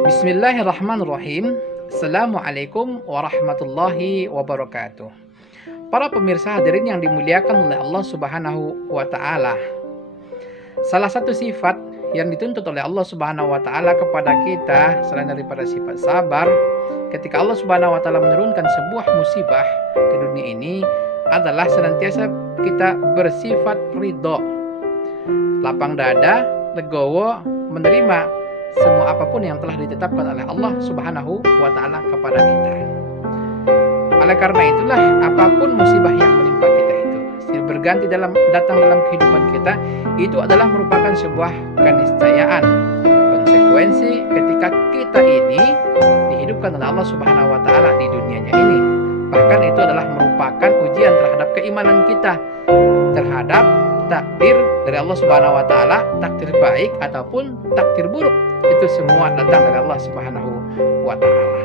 Bismillahirrahmanirrahim. Assalamualaikum warahmatullahi wabarakatuh. Para pemirsa hadirin yang dimuliakan oleh Allah Subhanahu wa taala. Salah satu sifat yang dituntut oleh Allah Subhanahu wa taala kepada kita selain daripada sifat sabar, ketika Allah Subhanahu wa taala menurunkan sebuah musibah ke dunia ini adalah senantiasa kita bersifat ridho, lapang dada, legowo menerima semua apapun yang telah ditetapkan oleh Allah Subhanahu wa taala kepada kita. Oleh karena itulah apapun musibah yang menimpa kita itu berganti datang dalam kehidupan kita, itu adalah merupakan sebuah keniscayaan, konsekuensi ketika kita ini dihidupkan oleh Allah Subhanahu wa taala di dunianya ini. Bahkan itu adalah merupakan ujian terhadap keimanan kita terhadap takdir dari Allah Subhanahu wa taala, takdir baik ataupun takdir buruk, itu semua datang dari Allah Subhanahu wa taala.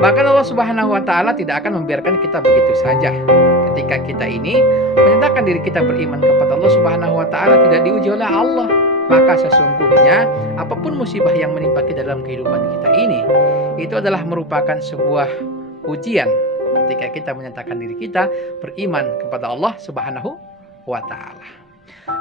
Bahkan Allah Subhanahu wa taala tidak akan membiarkan kita begitu saja. Ketika kita ini menyatakan diri kita beriman kepada Allah Subhanahu wa taala, tidak diuji oleh Allah, maka sesungguhnya apapun musibah yang menimpa kita dalam kehidupan kita ini, itu adalah merupakan sebuah ujian ketika kita menyatakan diri kita beriman kepada Allah Subhanahu wa ta'ala.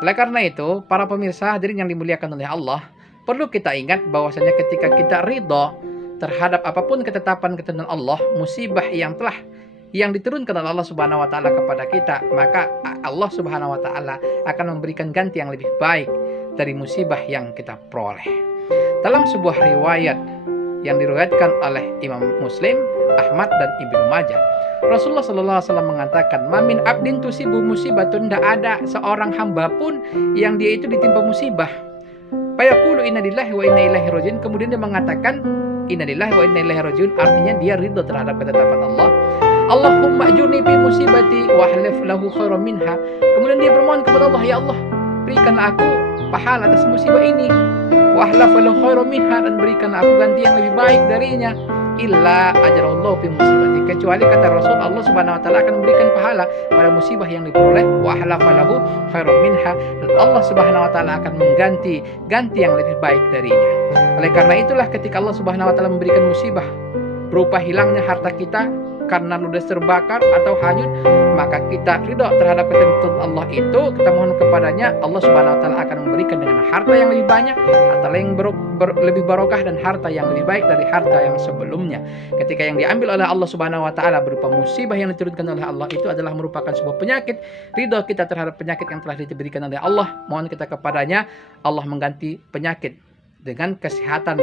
Oleh karena itu, para pemirsa hadirin yang dimuliakan oleh Allah, perlu kita ingat bahwasanya ketika kita ridho terhadap apapun ketetapan Allah, musibah yang diturunkan oleh Allah Subhanahu wa taala kepada kita, maka Allah Subhanahu wa taala akan memberikan ganti yang lebih baik dari musibah yang kita peroleh. Dalam sebuah riwayat yang diriwayatkan oleh Imam Muslim, Ahmad dan Ibnu Majah, Rasulullah sallallahu alaihi wasallam mengatakan, "Mamin abdin tusibu musibatun," tidak ada seorang hamba pun yang dia itu ditimpa musibah. Fayaqulu inna lillahi wa inna ilaihi rajiun. Kemudian dia mengatakan inna lillahi wa inna ilaihi rajiun, artinya dia ridho terhadap ketetapan Allah. Allahumma ajurni fi musibati wa hlif lahu khairan minha. Kemudian dia bermohon kepada Allah, ya Allah, berikanlah aku pahala atas musibah ini. Wa hlif lahu khairan minha, dan berikanlah aku ganti yang lebih baik darinya. Illa ajarallahu fi musibati, kecuali kata Rasul, Allah Subhanahu wa taala akan memberikan pahala pada musibah yang diperoleh, wa halafa lahu khairum minha, dan Allah Subhanahu wa taala akan ganti yang lebih baik darinya. Oleh karena itulah ketika Allah Subhanahu wa taala memberikan musibah berupa hilangnya harta kita karena ludes terbakar atau hanyut, maka kita ridho terhadap ketentuan Allah itu, kita mohon kepadanya, Allah Subhanahu wa taala akan memberikan dengan harta yang lebih banyak, harta yang lebih barokah, dan harta yang lebih baik dari harta yang sebelumnya. Ketika yang diambil oleh Allah Subhanahu wa taala berupa musibah yang diturunkan oleh Allah itu adalah merupakan sebuah penyakit, ridho kita terhadap penyakit yang telah diberikan oleh Allah, mohon kita kepadanya, Allah mengganti penyakit dengan kesehatan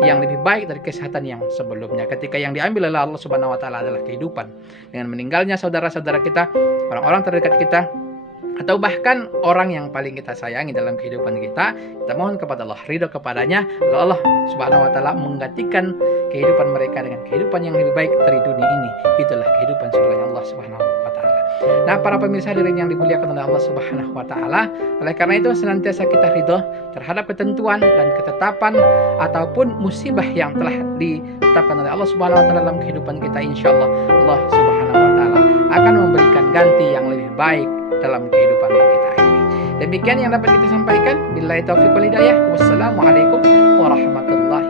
yang lebih baik dari kesehatan yang sebelumnya. Ketika yang diambil oleh Allah Subhanahu wa taala adalah kehidupan, dengan meninggalnya saudara-saudara kita, orang-orang terdekat kita, atau bahkan orang yang paling kita sayangi dalam kehidupan kita, kita mohon kepada Allah, ridho kepadanya, lalu Allah Subhanahu wa taala menggantikan kehidupan mereka dengan kehidupan yang lebih baik dari dunia ini. Itulah kehidupan surga Allah Subhanahu wa taala. Nah, para pemirsa hadirin yang dimuliakan oleh Allah Subhanahu wa taala, oleh karena itu senantiasa kita ridho terhadap ketentuan dan ketetapan ataupun musibah yang telah ditetapkan oleh Allah Subhanahu wa taala dalam kehidupan kita. Insyaallah Allah Subhanahu wa taala akan memberikan ganti yang lebih baik dalam kehidupan kita ini. Demikian yang dapat kita sampaikan. Billahi taufiq wal hidayah. Wassalamualaikum warahmatullahi